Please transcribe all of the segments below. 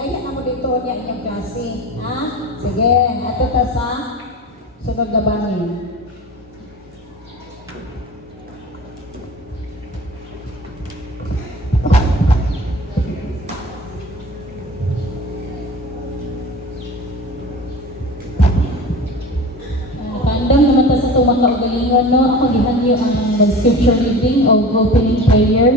Ayan na mo dito niya inyong klase. Ha? Sige, ato ta sa sunod na bangin. Pandam naman ta sa itong mga kaugalingan, no? Ako gihanyo ang scripture reading o opening prayer.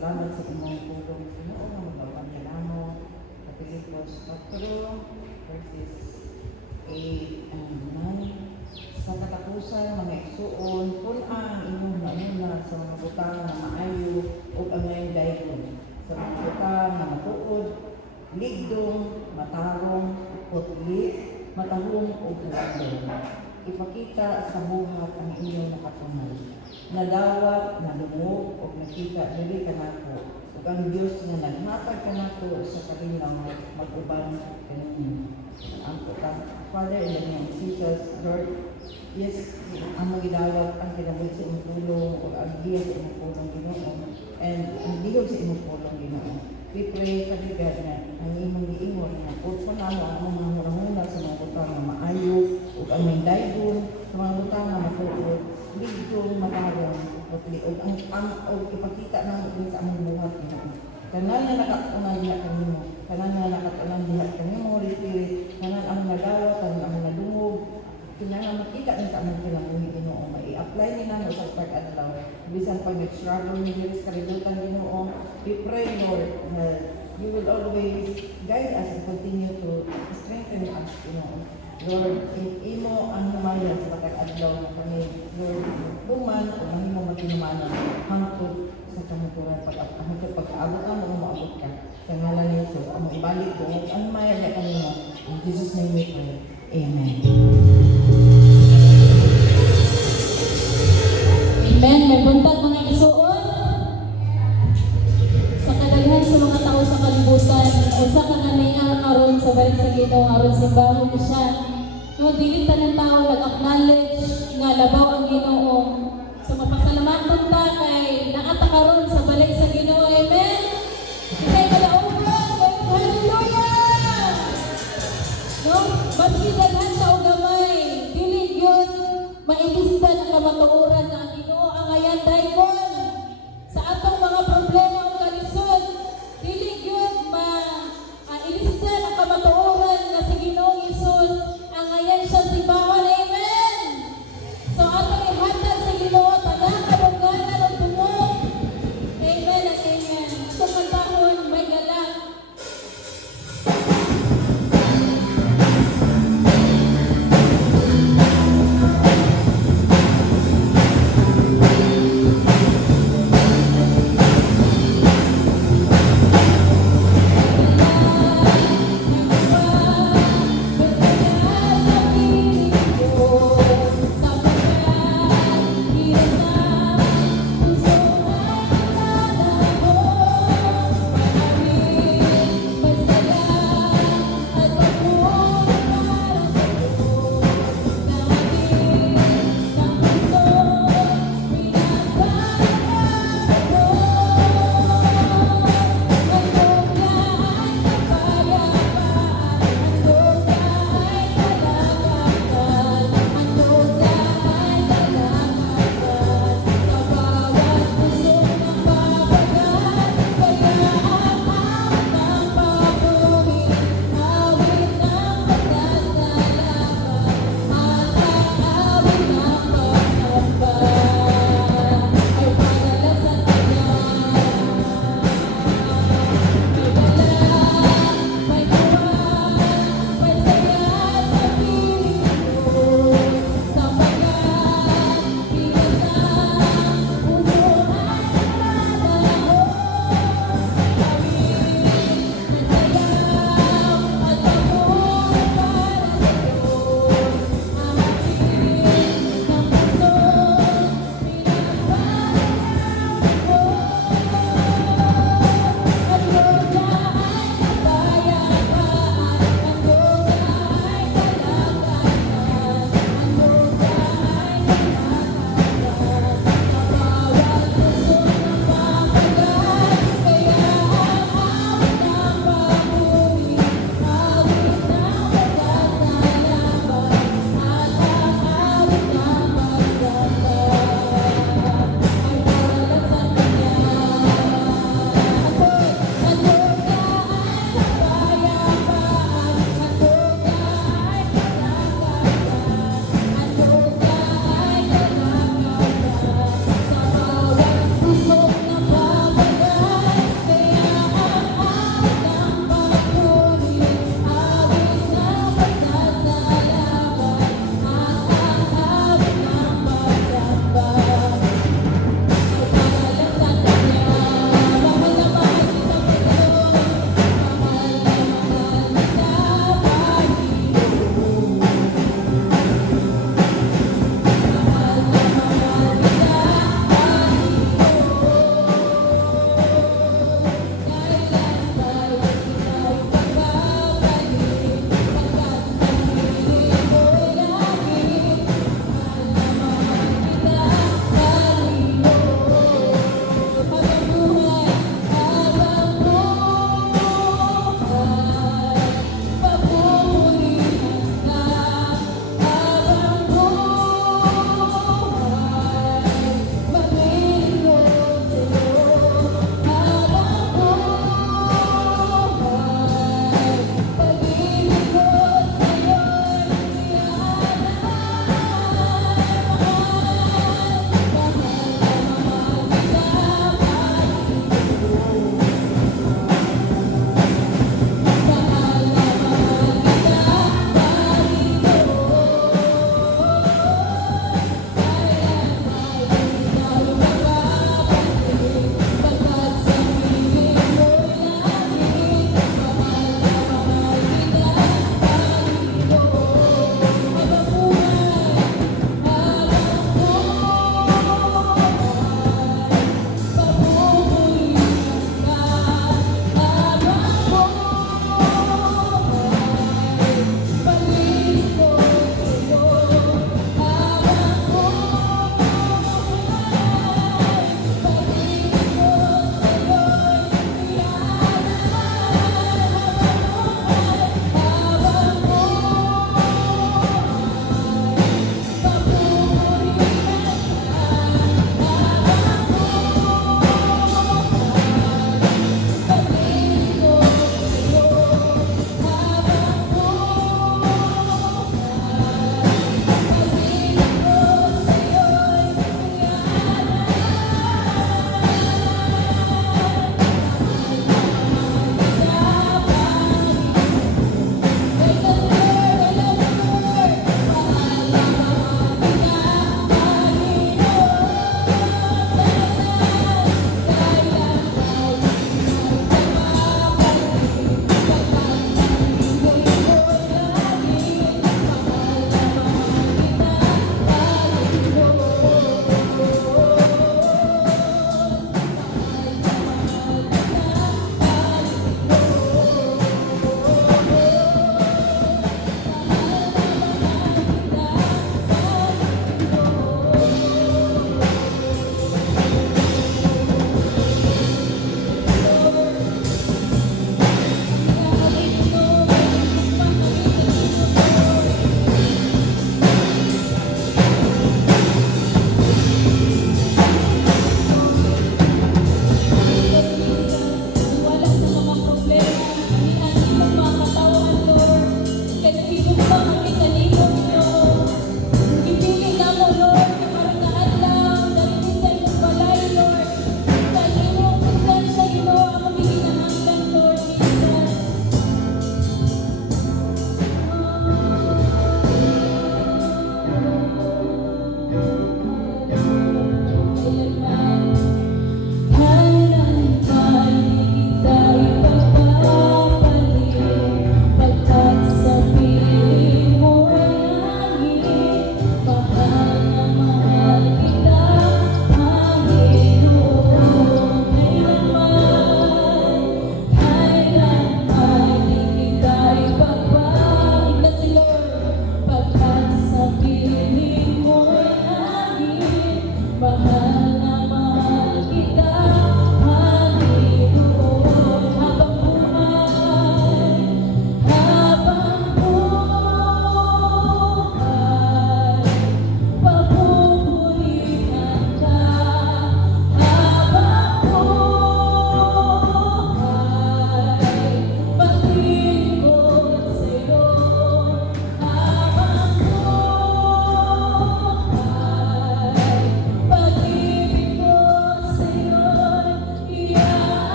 Salamat sa imong tulong Ginoo nga magbawan niya namo. Kapilipos 4 verses 8 and 9. Sa katapusan mga igsuon, pun-a ang imong nauna sa mga butang na maayo o ang ngayong dayon. Sa mga butang na matuod, ligdong, matarong, putli, matahong o kuladong. Ipakita sa buhat ang inyong nakatunay. Nadawat, nalungog, o nakita dili kanako. Ug ang Dios nga naghatag kanako sa kanilang mag-uban kaninyo. Ang Father, in the name of Jesus, Lord, yes, ang magidawat ang kinabuhi sa imong tulong o ang diya sa imong tulong Ginoo and ang dihog sa imong tulong Ginoo. We pray for the God na ang imong giingon na kung panamo ang mga murahuna sa mga butang na maayo o ang may daydon sa mga butang na matuod, ligdong matarong o ang ipakita na sa among buhat Ginoo. Tanan nga nakatunay diha kanimo, tanan nga nakatunay diha kanimo, Spirit, tanan ang nagawa, tanan ang nadungog, kinahanglan makita ni sa among kinabuhi Ginoo, mai-apply ni namo sa pag-adlaw. Bisan pag nag-struggle ni Diyos kalibutan Ginoo, we pray Lord that you will always guide us and continue to strengthen us Ginoo. Lord, imo ang humayan sa pag-adlaw na kami, Lord, buman o mahimo matinumanan hangtod sa kamuturan hangtod pag-aabot ka mo maabot ka sa ngalan ni Jesus. Amo ibalik ko ang humayan na kanimo. In Jesus' name we pray. Amen. Amen. May buntag mga isuon. Sa kadaghan sa mga tao sa kalibutan, usa ka na may aron sa balik sa Ginoo aron simbahan ni siya. No, dili tanang tao nag-acknowledge nga labaw ang Ginoo. So mapasalamat ta kay naata karon sa balik sa Ginoo. Amen. Kay malaubran, hallelujah. No, maski daghan sa ugamay, dili gyud maintisdan ang kamatuoran na ang Ginoo ang ayan dahil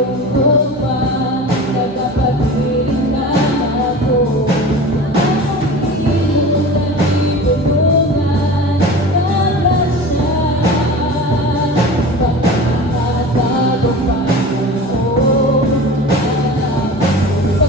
lungkot pa, nagkapag-iring na ako. Hindi mo nagtutulungan, naglasyan. Pagkakatago pa ako, sa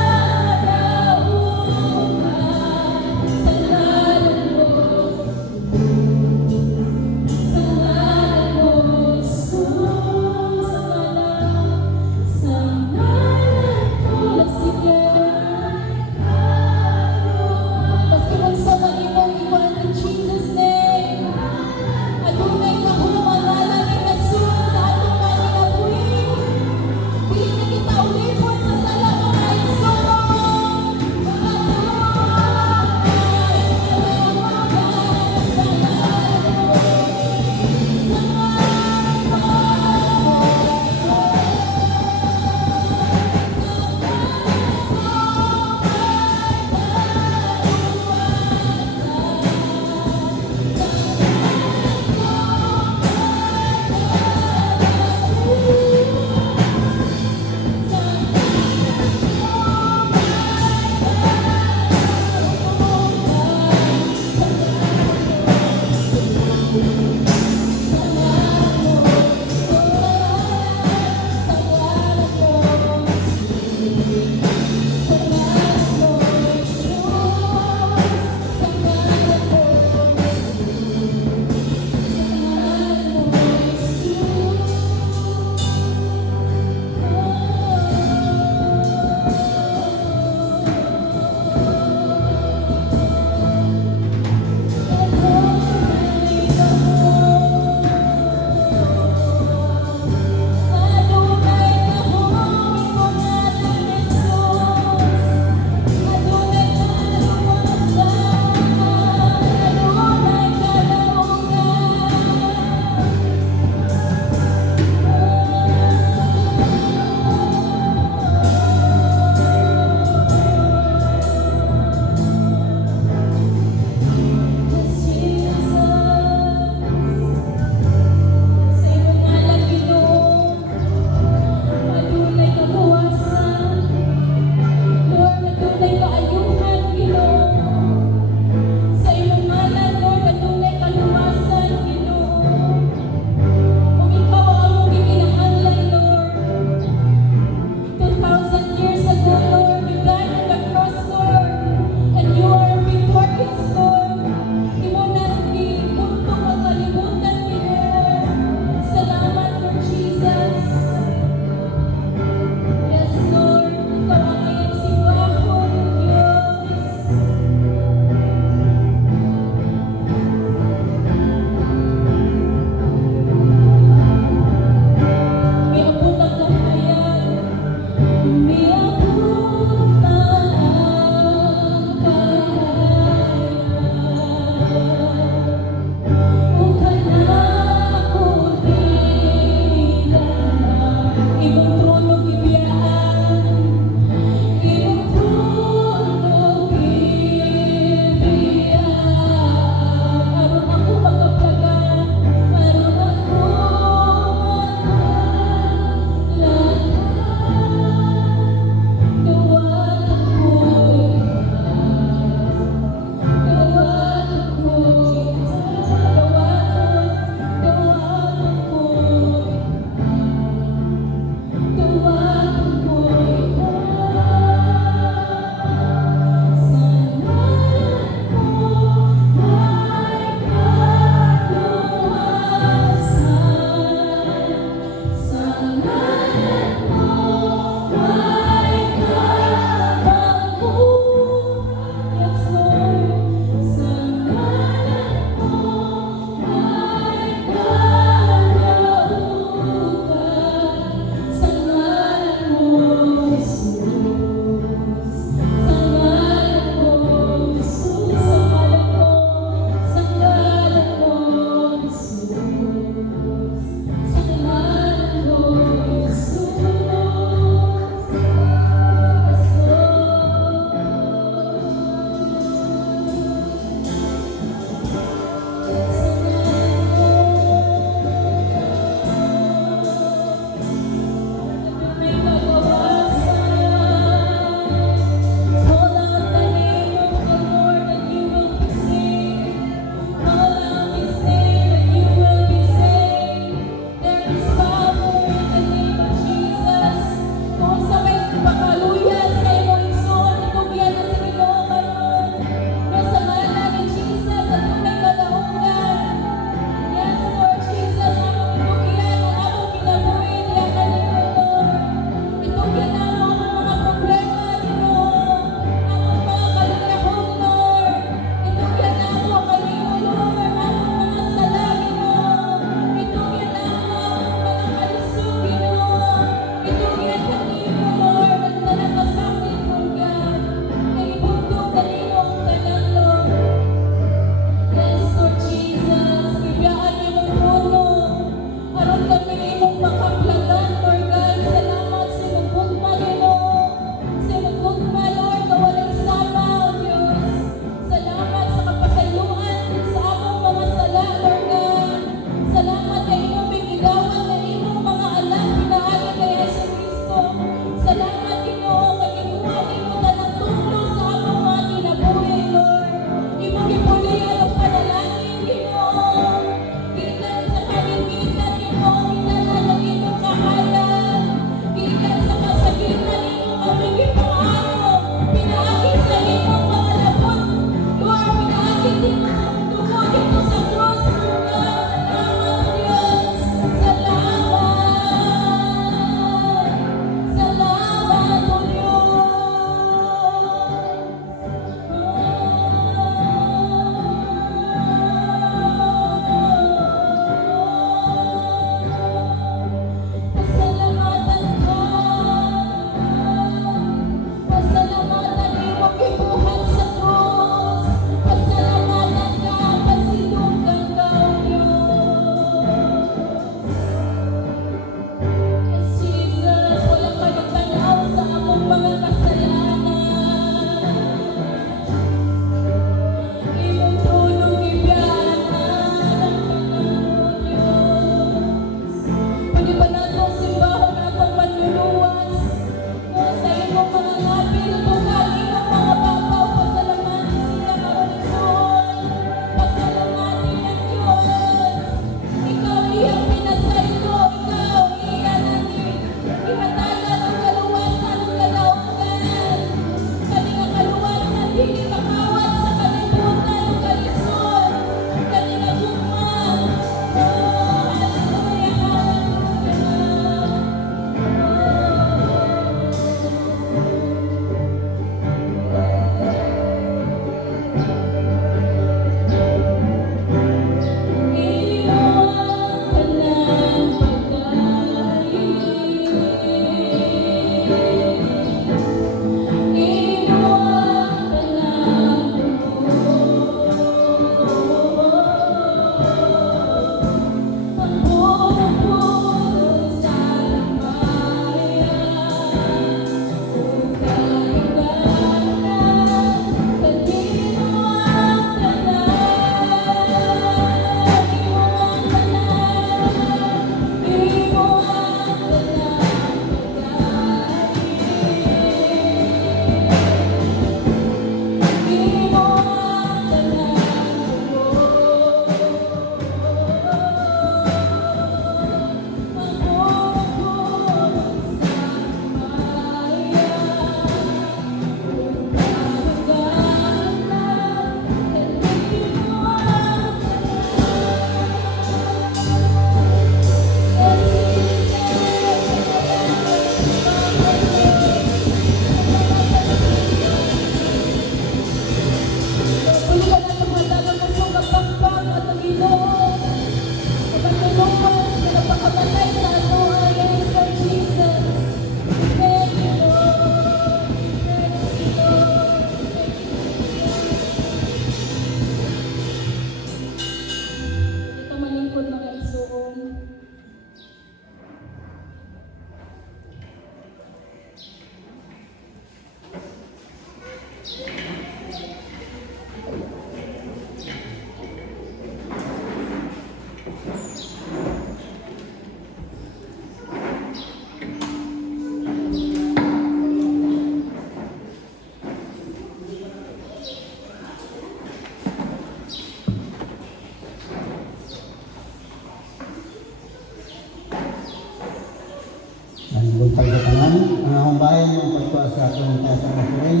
Ang pagkatanan, ang akong bayan ng pagkuha sa atong tayo sa Masurin.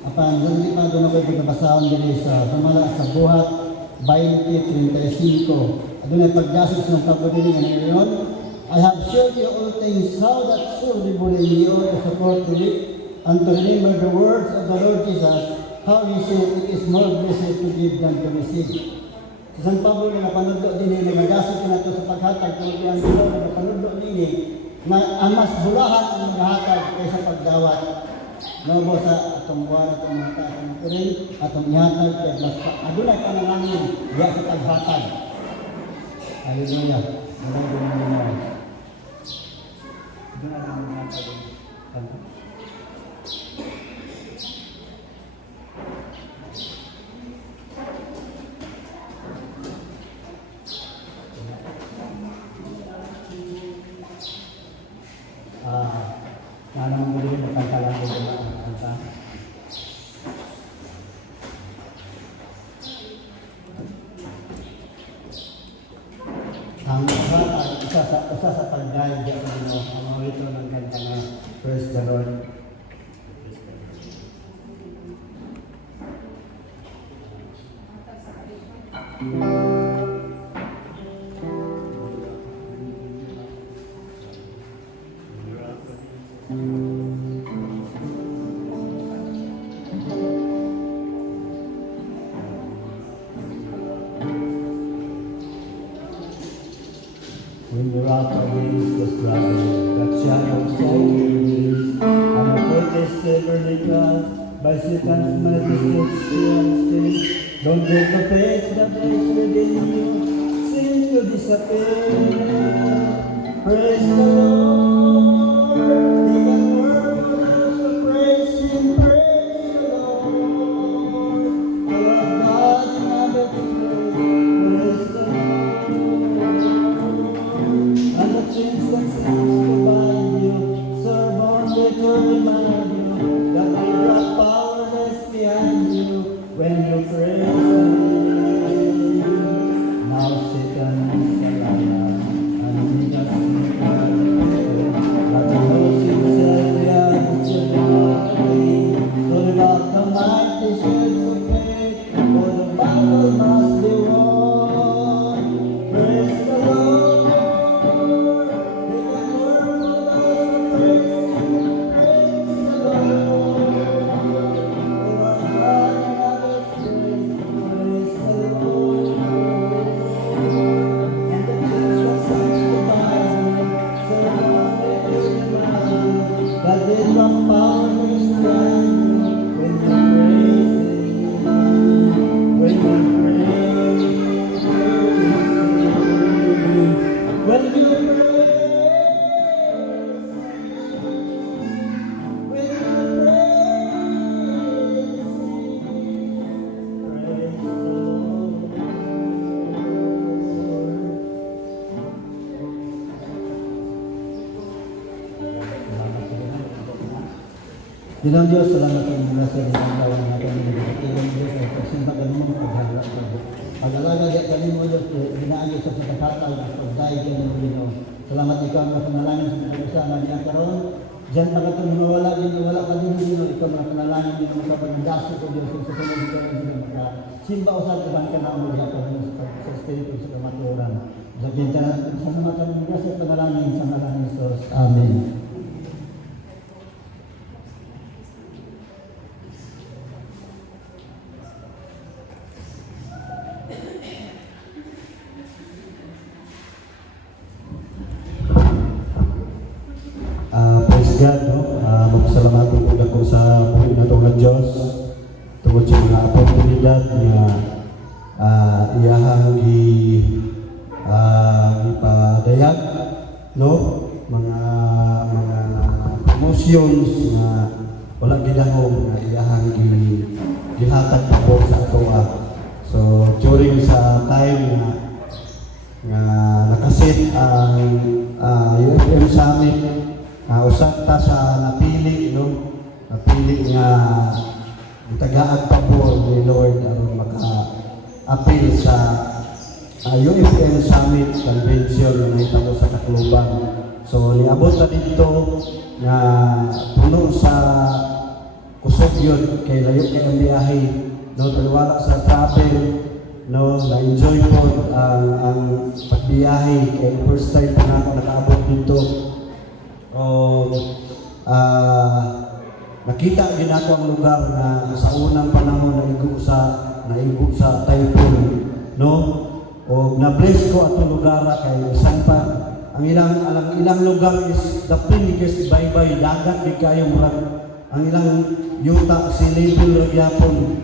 Apan, dali pa doon ako'y pagkabasahon din sa Sumala sa Buhat 20:35. Adunay paggasos ng pagpapili nga ngayon. I have showed you all things how that should be bullying you to support to live and to remember the words of the Lord Jesus, how he said, it is more blessed to give than to receive. Sa San Pablo nga panudlo din ni nagagasot na ito sa paghatag kung ang Diyos nga panudlo din na ang mas bulahan ang naghatag kaysa pagdawat. Nobo sa atong buwan atong mga taas ng turin, atong ihatag kay mas adunay panalangin diya sa paghatag. Hallelujah. Hallelujah. Adunay ang ihatag. Nalang mo din magkakalang din ang kanta. Ang isa sa pag-guide diyan ang mga ito ng kanta na Praise the Lord. When the rock against the struggle, that shadow shines, and a protest ever God, by Satan's majestic strength. Don't break the faith that is within you, sin to disappear. Praise the Lord, He can work wonders to praise Him, praise the Lord. Our God never fails, praise the Lord. And the chains that seems to bind you serve only to remind you that they drop powerless behind you when you praise Him. Now Satan is a liar and he doesn't care, but he knows himself behind your body. So without the mighty shields of faith, for the battle must be won. Praise the Lord. Bilang Diyos, salamat sa mga sa isang kawan natin ng Pagkakailan Diyos ay pagsimba kami mo paghahalak sa Diyos. Pag-alaga diya kami mo Diyos, ginaan sa pagkakataw na pagdaig kami mo Dino. Salamat ikaw na panalangin sa mga kasama niya karoon. Diyan pa ka itong mawala din, wala ka din Dino. Ikaw na panalangin din mo sa pagdaso ko Diyos sa sunod ikaw na Dino. Simba o sa ibang ka na mo diya kami sa Espiritu sa kamaturan. Sa pinta, sa mga kami mo sa panalangin sa maraming Diyos. Amen. Praise God, no? Magpasalamatan po ako sa puli na itong Diyos tungkol sa mga oportunidad na iyahang ipadayag, no? Mga promotions na wala gidahom nga iyahang gihatag pa po sa atoa. So during sa time nga nakasit ang UFM Summit, usap ta sa napili, no? Napili nga tagaag pa po ni Lord aron maka-appeal sa UFM Summit Convention na hitabo sa Tacloban. So niabot na dito nga puno sa kusog yun, kay layo kay ang biyahe, no? Taliwala sa travel, no? Na-enjoy po ang pagbiyahe, kay first time pa na ako nakaabot dito. Nakita din ako ang lugar na sa unang panahon naigo sa typhoon, no? O na-bless ko atong lugar kay isang pa ang ilang lugar is the biggest baybay dagat di kayo murag ang ilang yuta si level gyapon,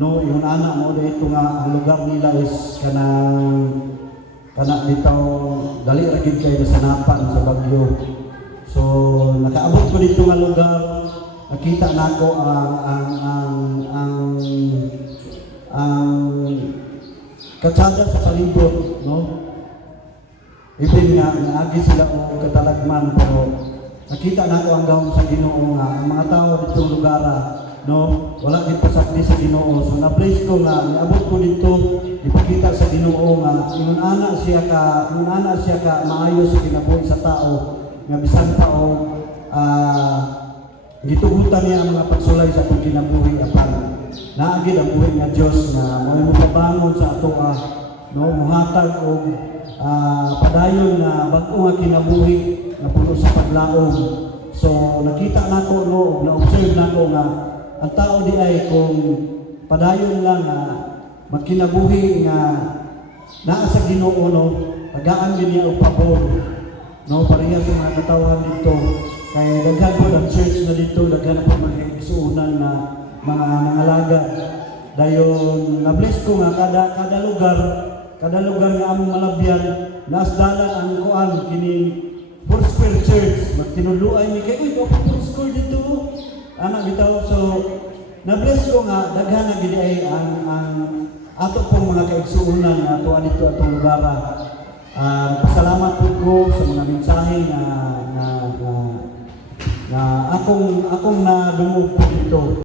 no? Yung ana mo dito nga ang lugar nila is kana dito dali ra gid kay nasanapan sa bagyo. So nakaabot ko dito nga lugar, nakita nako ang katsada sa palibot, no? Even nga naagi sila o katalagman, pero nakita nako ang gawon sa Ginoo nga ang mga tao dito lugar, no? Wala gid pasakdi sa Ginoo. So na-bless ko nga niabot ko dito ipakita sa Ginoo nga ingon ana siya ka maayo sa kinabuhi sa tao nga bisan pa o gitugutan niya ang mga pagsulay sa atong kinabuhi apan naagid ang buhi nga Dios na mo'y mopabangon sa atoa, no? Muhatag og padayon na bag-o nga kinabuhi nga puno sa paglaom. So nakita nako, no, na-observe nako nga ang tao di ay kung padayon lang nga magkinabuhi nga naa sa Ginoo, no, tagaan din niya og pabor, no, pareha sa mga katawhan dito. Kay daghan po ang church na dito, daghan po mga igsuunan na mga nangalaga. Dayon na-bless ko nga kada lugar nga among malabyan nasdalan ang kuan kini Foursquare Church. Magtinuluay mi kay uy Foursquare dito ana bitaw. So na-bless ko nga daghan na gid ay ang ato pong mga kaigsuunan nga tuwa dito atong lugar. Pasalamat po ko sa mga mensahe na akong nadungog po dito.